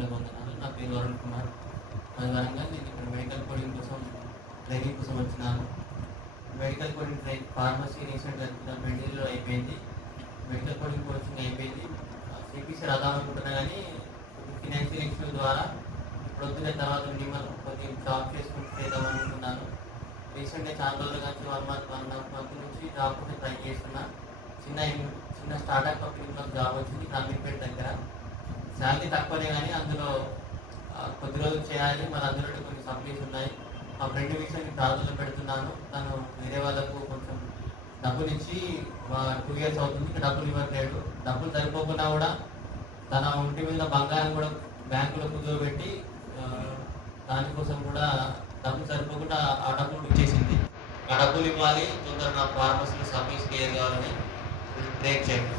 పాదాభివందనాలు వందనాలు. నా పేరు వరుణ్ కుమార్. మాది వరంగల్. నేను ఇక్కడ మెడికల్ కోడింగ్ కోసం ట్రైనింగ్ కోసం వచ్చినాను. మెడికల్ కోడింగ్ ఫార్మసీ రీసెంట్గా మెడికల్లో అయిపోయింది. మెడికల్ కోడింగ్ కోచింగ్ అయిపోయింది. సిపిసి రాద్దాం అనుకుంటున్నా కానీ ఫినాన్షియల్ ఇష్యూ ద్వారా ఇప్పుడు వద్దునే తర్వాత మినిమం కొద్దిగా జాబ్ చేసుకుంటూ చేద్దాం అనుకుంటున్నాను. రీసెంట్గా చాలా రోజుల నుంచి 1 month నుంచి జాబ్ కోసం ట్రై చేస్తున్నా. చిన్న స్టార్టప్ కంపెనీలో జాబ్ వచ్చింది రామీర్పేట దగ్గర. శాలరీ తక్కువనే కానీ అందులో కొద్ది రోజులు చేయాలి. మరి అందులో కొన్ని సప్లీస్ ఉన్నాయి. మా ఫ్రెండ్ విషయాన్ని ప్రార్థనలో పెడుతున్నాను. తను వేరే వాళ్ళకు కొంచెం డబ్బులు ఇచ్చి 2 years అవుతుంది, డబ్బులు ఇవ్వట్లేడు. డబ్బులు సరిపోకుండా కూడా తన ఒంటి మీద బంగారం కూడా బ్యాంకులో కుదవబెట్టి దానికోసం కూడా డబ్బులు సరిపోకుండా ఆ డబ్బులు ఇచ్చేసింది. ఆ డబ్బులు ఇవ్వాలి, తొందరగా నా ఫార్మసీలో సబ్మిట్ క్లియర్ కావాలని బ్రేక్ చేయండి.